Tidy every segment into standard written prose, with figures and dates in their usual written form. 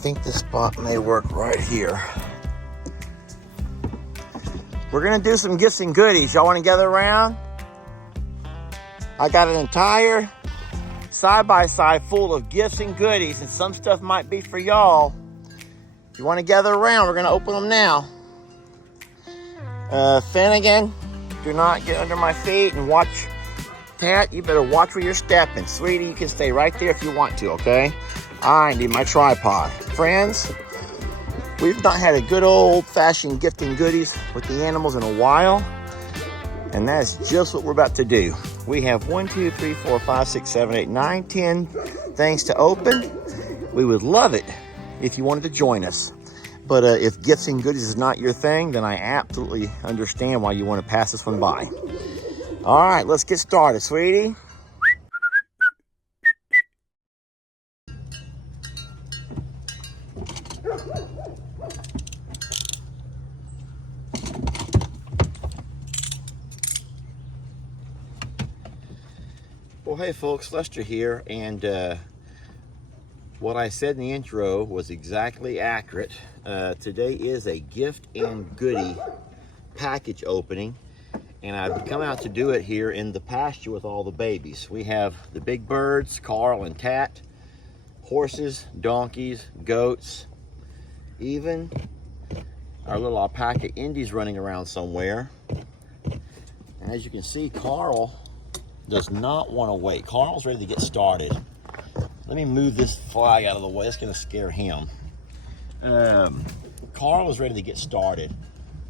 think this spot may work right here. We're gonna do some gifts and goodies. Y'all wanna gather around? I got an entire side-by-side full of gifts and goodies, and some stuff might be for y'all. If you wanna gather around, we're gonna open them now. Finnegan, do not get under my feet, and watch. Pat, you better watch where you're stepping. Sweetie, you can stay right there if you want to, okay? I need my tripod. Friends, we've not had a good old-fashioned gift and goodies with the animals in a while, and that's just what we're about to do. We have 1, 2, 3, 4, 5, 6, 7, 8, 9, 10 things to open. We would love it if you wanted to join us. But if gifts and goodies is not your thing, then I absolutely understand why you want to pass this one by. All right, let's get started, sweetie. Well, hey folks, Lester here, and what I said in the intro was exactly accurate. Today is a gift and goodie package opening, and I've come out to do it here in the pasture with all the babies. We have the big birds, Carl and Tat, horses, donkeys, goats, even our little alpaca Indies running around somewhere. And as you can see, Carl does not want to wait. Carl's ready to get started. Let me move this flag out of the way. That's going to scare him. Carl is ready to get started.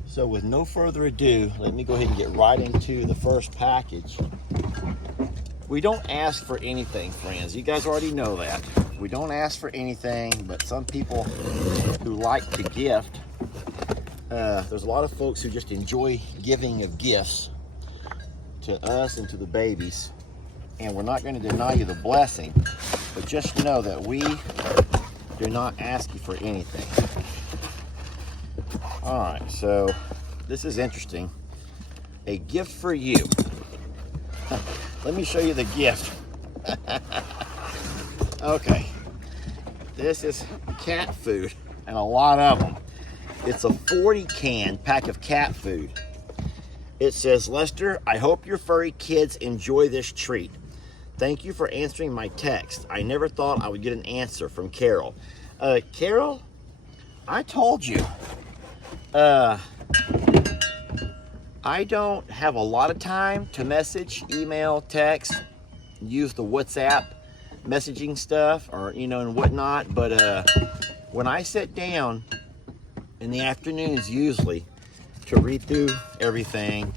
So with no further ado, let me go ahead and get right into the first package. We don't ask for anything, friends. You guys already know that. We don't ask for anything, but some people who like to gift, there's a lot of folks who just enjoy giving of gifts to us and to the babies. And we're not going to deny you the blessing, but just know that we do not ask you for anything. All right, so this is interesting. A gift for you. Let me show you the gift. Okay, this is cat food, and a lot of them. It's a 40-can pack of cat food. It says, Lester, I hope your furry kids enjoy this treat. Thank you for answering my text. I never thought I would get an answer from Carol. Carol, I told you, I don't have a lot of time to message, email, text, use the WhatsApp messaging stuff, or, you know, and whatnot. But when I sit down in the afternoons, usually, to read through everything,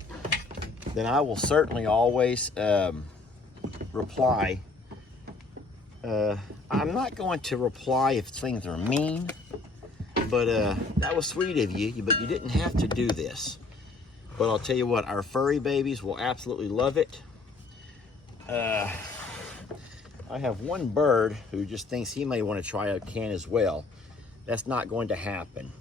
then I will certainly always reply. I'm not going to reply if things are mean, but that was sweet of you, but you didn't have to do this. But I'll tell you what, our furry babies will absolutely love it. I have one bird who just thinks he may want to try a can as well. That's not going to happen.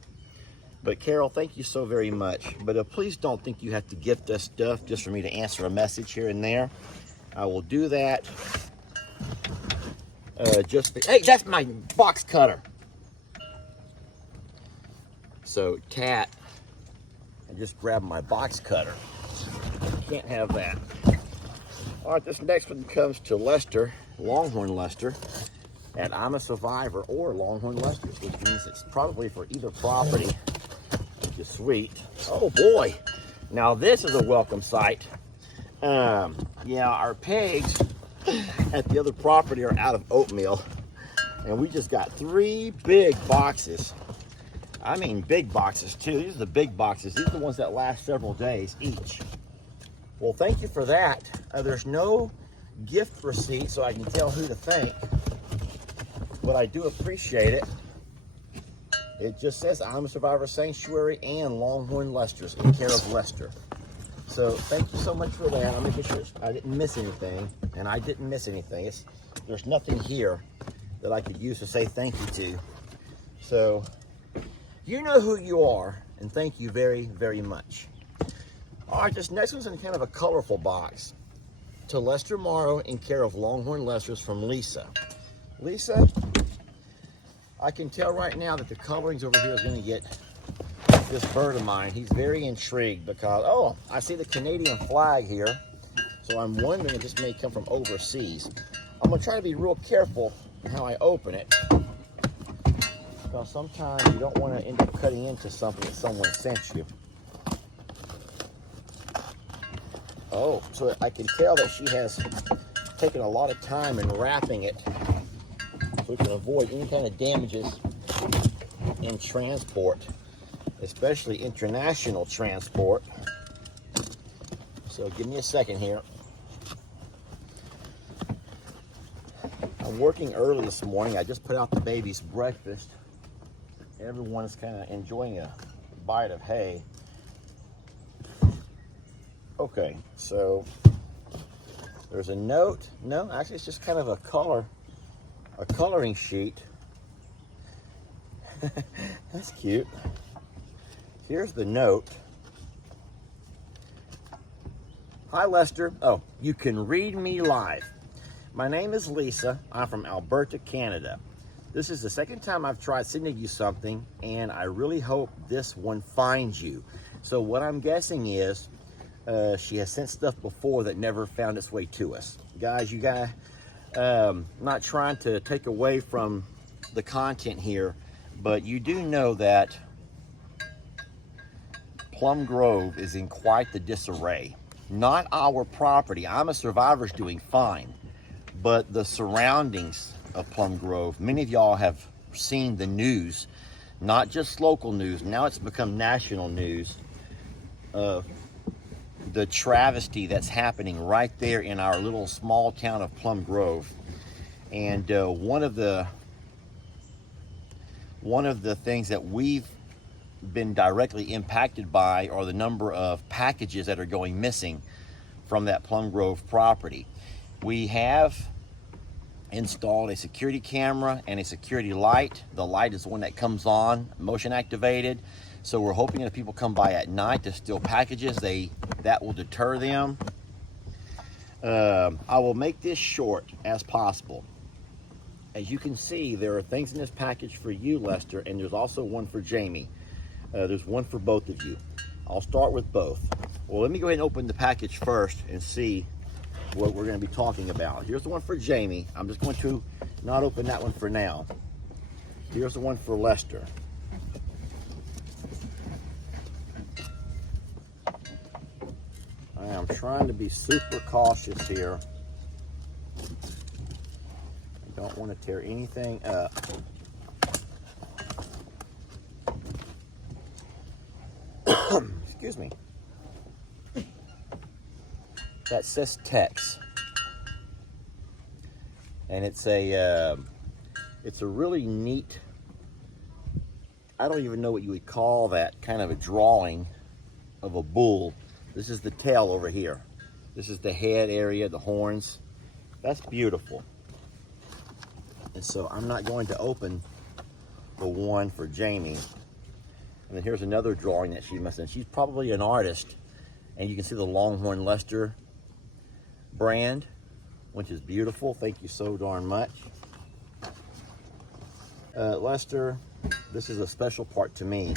But Carol, thank you so very much. But please don't think you have to gift us stuff just for me to answer a message here and there. I will do that. Hey, that's my box cutter. So, Tat, I just grabbed my box cutter. Can't have that. All right, this next one comes to Lester, Longhorn Lester, at I'm a Survivor or Longhorn Lester's, which means it's probably for either property, which is sweet. Oh boy, now this is a welcome sight. Yeah, our pigs at the other property are out of oatmeal, and we just got 3 big boxes. I mean big boxes too. These are the big boxes. These are the ones that last several days each. Well, thank you for that. There's no gift receipt, so I can tell who to thank, but I do appreciate it. It just says I'm a Survivor Sanctuary and Longhorn Lester's in care of Lester. So thank you so much for that. I'm making sure I didn't miss anything, and I didn't miss anything. There's nothing here that I could use to say thank you to. So you know who you are, and thank you very, very much. All right, this next one's in kind of a colorful box. To Lester Morrow in care of Longhorn Lester's from Lisa. Lisa, I can tell right now that the colorings over here is going to get this bird of mine. He's very intrigued because, oh, I see the Canadian flag here. So I'm wondering if this may come from overseas. I'm going to try to be real careful how I open it, because sometimes you don't want to end up cutting into something that someone sent you. Oh, so I can tell that she has taken a lot of time in wrapping it so we can avoid any kind of damages in transport, especially international transport. So give me a second here. I'm working early this morning. I just put out the baby's breakfast. Everyone's kind of enjoying a bite of hay. Okay, so there's a note. No, actually it's just kind of a coloring sheet. That's cute. Here's the note. Hi Lester. Oh, you can read me live. My name is Lisa. I'm from Alberta, Canada. This is the second time I've tried sending you something, and I really hope this one finds you. So what I'm guessing is she has sent stuff before that never found its way to us. Guys, you gotta, not trying to take away from the content here, but you do know that Plum Grove is in quite the disarray. Not our property. I'm a Survivor's doing fine, but the surroundings of Plum Grove, many of y'all have seen the news, not just local news, now it's become national news, of the travesty that's happening right there in our little small town of Plum Grove. And one of the things that we've been directly impacted by are the number of packages that are going missing from that Plum Grove property. We have installed a security camera and a security light. The light is the one that comes on, motion activated. So we're hoping that if people come by at night to steal packages, that will deter them. I will make this short as possible. As you can see, there are things in this package for you, Lester, and there's also one for Jamie. There's one for both of you. I'll start with both. Well, let me go ahead and open the package first and see what we're going to be talking about. Here's the one for Jamie. I'm just going to not open that one for now. Here's the one for Lester. I am trying to be super cautious here. I don't want to tear anything up. Excuse me. That says Tex, and it's a really neat, I don't even know what you would call that, kind of a drawing of a bull. This is the tail over here. This is the head area, the horns. That's beautiful. And so I'm not going to open the one for Jamie. And then here's another drawing that she must have. She's probably an artist, and you can see the Longhorn Lester brand, which is beautiful. Thank you so darn much. Lester, this is a special part to me.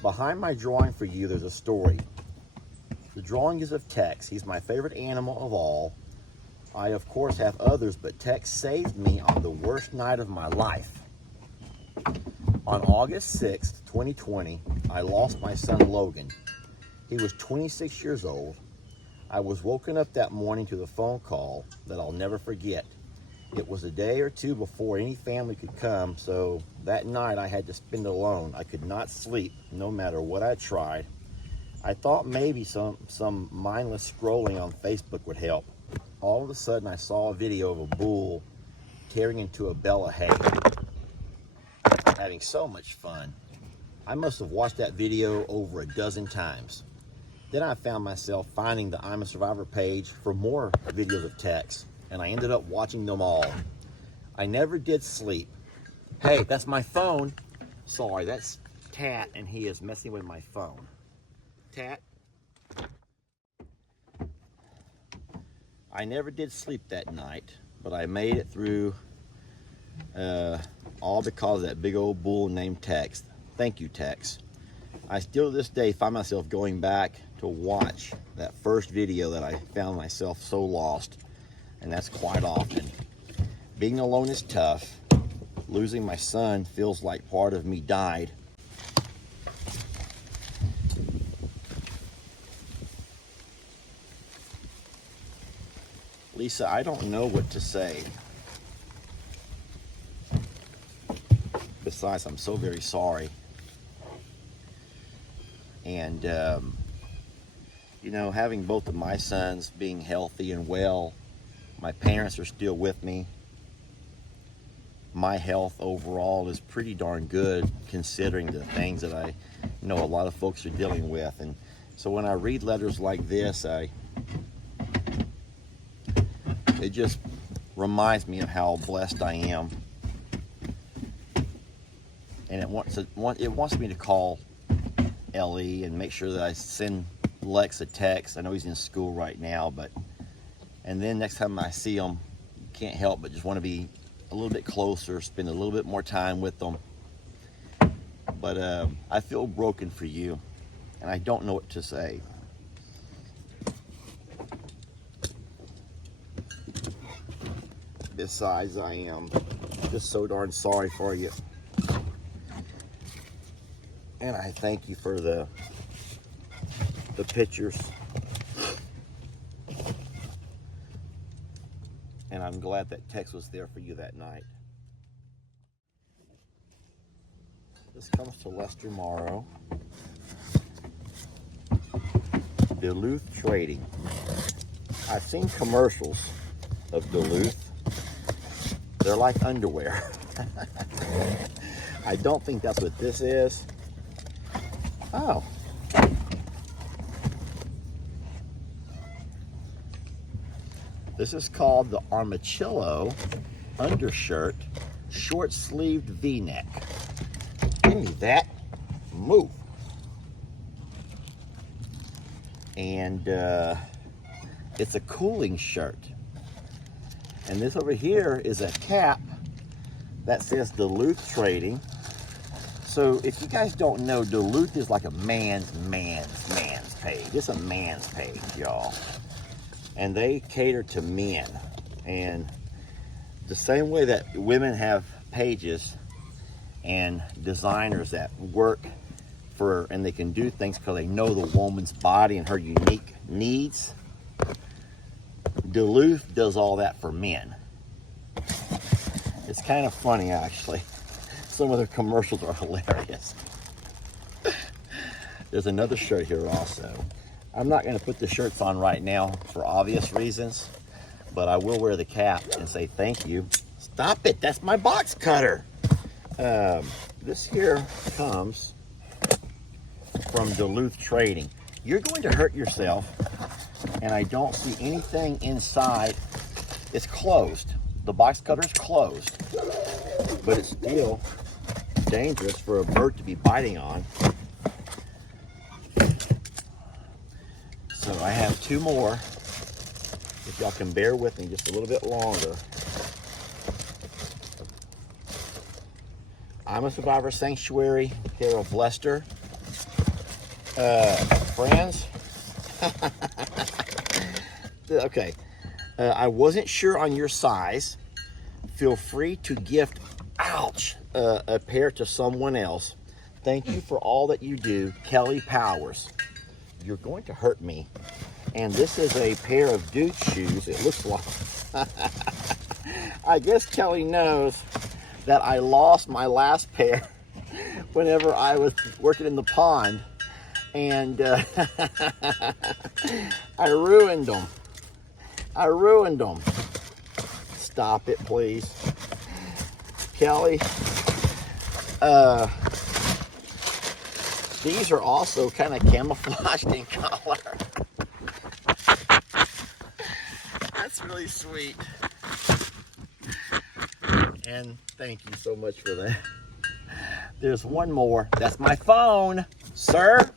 Behind my drawing for you, there's a story. The drawing is of Tex. He's my favorite animal of all. I, of course, have others, but Tex saved me on the worst night of my life. On August 6th, 2020, I lost my son, Logan. He was 26 years old. I was woken up that morning to the phone call that I'll never forget. It was a day or two before any family could come, so that night I had to spend alone. I could not sleep, no matter what I tried. I thought maybe some mindless scrolling on Facebook would help. All of a sudden, I saw a video of a bull tearing into a bale of hay. Having so much fun. I must have watched that video over a dozen times. Then I found myself finding the I'm a Survivor page for more videos of Tex, and I ended up watching them all. I never did sleep. Hey, that's my phone. Sorry, that's Tat, and he is messing with my phone. Tat. I never did sleep that night, but I made it through all because of that big old bull named Tex. Thank you, Tex. I still to this day find myself going back to watch that first video that I found myself so lost, and that's quite often. Being alone is tough. Losing my son feels like part of me died. Lisa, I don't know what to say. Besides, I'm so very sorry. And, you know, having both of my sons being healthy and well, my parents are still with me. My health overall is pretty darn good considering the things that I know a lot of folks are dealing with. And so when I read letters like this, it just reminds me of how blessed I am. And it wants me to call Ellie and make sure that I send Lex a text. I know he's in school right now, and then next time I see him, can't help but just want to be a little bit closer, spend a little bit more time with them. But I feel broken for you, and I don't know what to say. Besides, I am just so darn sorry for you. And I thank you for the pictures. And I'm glad that Tex was there for you that night. This comes to Lester Morrow. Duluth Trading. I've seen commercials of Duluth. They're like underwear. I don't think that's what this is. Oh. This is called the Armachillo undershirt, short-sleeved V-neck. Give me that. Move. And it's a cooling shirt. And this over here is a cap that says Duluth Trading. So if you guys don't know, Duluth is like a man's page. It's a man's page, y'all. And they cater to men. And the same way that women have pages and designers that work for, and they can do things because they know the woman's body and her unique needs, Duluth does all that for men. It's kind of funny, actually. Some of their commercials are hilarious. There's another shirt here also. I'm not going to put the shirts on right now for obvious reasons, but I will wear the cap and say thank you. Stop it, that's my box cutter. This here comes from Duluth Trading. You're going to hurt yourself, and I don't see anything inside. It's closed. The box cutter's closed, but it's still dangerous for a bird to be biting on. So I have two more. If y'all can bear with me just a little bit longer. I'm a Survivor Sanctuary, care of Lester. Friends. Okay. I wasn't sure on your size. Feel free to gift, ouch, a pair to someone else. Thank you for all that you do, Kelly Powers. You're going to hurt me. And this is a pair of dude shoes, it looks like. I guess Kelly knows that I lost my last pair whenever I was working in the pond. And I ruined them. Stop it, please. Kelly, these are also kind of camouflaged in color. That's really sweet. And thank you so much for that. There's one more. That's my phone. Sir,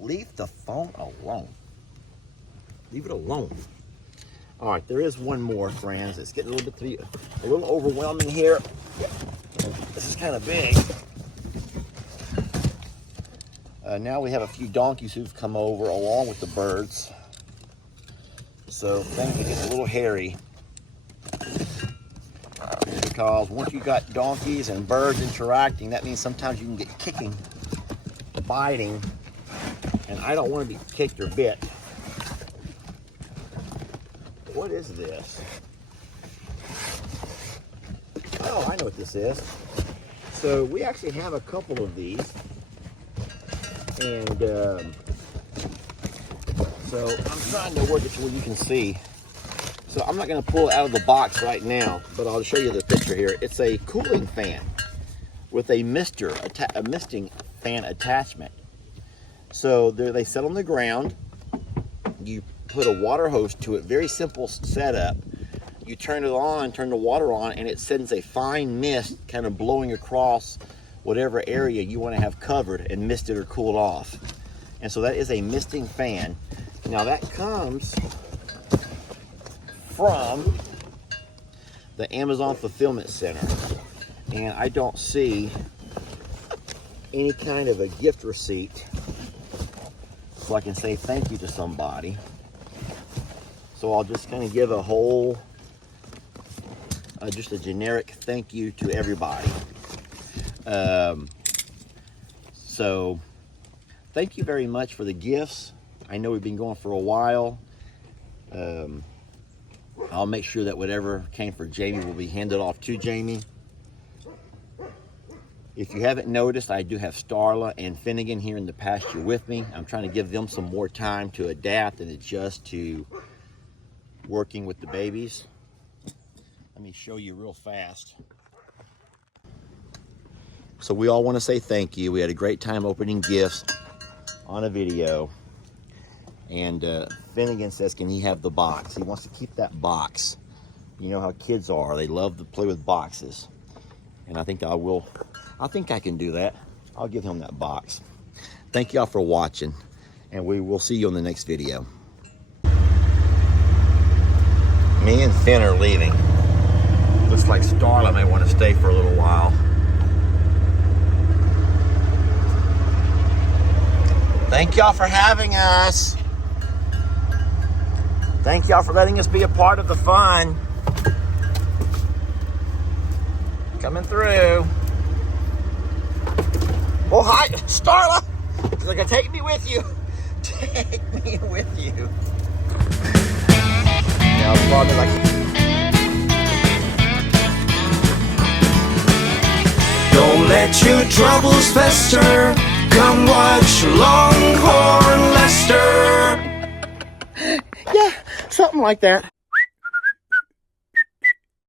leave the phone alone. Leave it alone. All right, there is one more, friends. It's getting a little overwhelming here. This is kind of big. Now we have a few donkeys who've come over along with the birds. So things will get a little hairy. Because once you got donkeys and birds interacting, that means sometimes you can get kicking, biting, and I don't want to be kicked or bit. What is this? Oh, I know what this is. So we actually have a couple of these, and so I'm trying to work it to where you can see. So I'm not going to pull it out of the box right now, but I'll show you the picture here. It's a cooling fan with a misting fan attachment. So they sit on the ground. You put a water hose to it. Very simple setup. You turn it on, turn the water on, and it sends a fine mist kind of blowing across whatever area you want to have covered and misted or cooled off. And so that is a misting fan. Now that comes from the Amazon Fulfillment Center, and I don't see any kind of a gift receipt so I can say thank you to somebody. So I'll just kind of give a whole just a generic thank you to everybody. So thank you very much for the gifts. I know we've been going for a while. I'll make sure that whatever came for Jamie will be handed off to Jamie. If you haven't noticed, I do have Starla and Finnegan here in the pasture with me. I'm trying to give them some more time to adapt and adjust to working with the babies. Let me show you real fast. So we all want to say thank you. We had a great time opening gifts on a video. And Finnegan says, can he have the box? He wants to keep that box. You know how kids are. They love to play with boxes. And I think I will. I think I can do that. I'll give him that box. Thank y'all for watching. And we will see you on the next video. Me and Finn are leaving. Looks like Starla may want to stay for a little while. Thank y'all for having us. Thank y'all for letting us be a part of the fun. Coming through. Oh, hi, Starla. She's like, take me with you. Take me with you. Now, Starla's like, don't let your troubles fester. Come watch Longhorn Lester. yeah, something like that.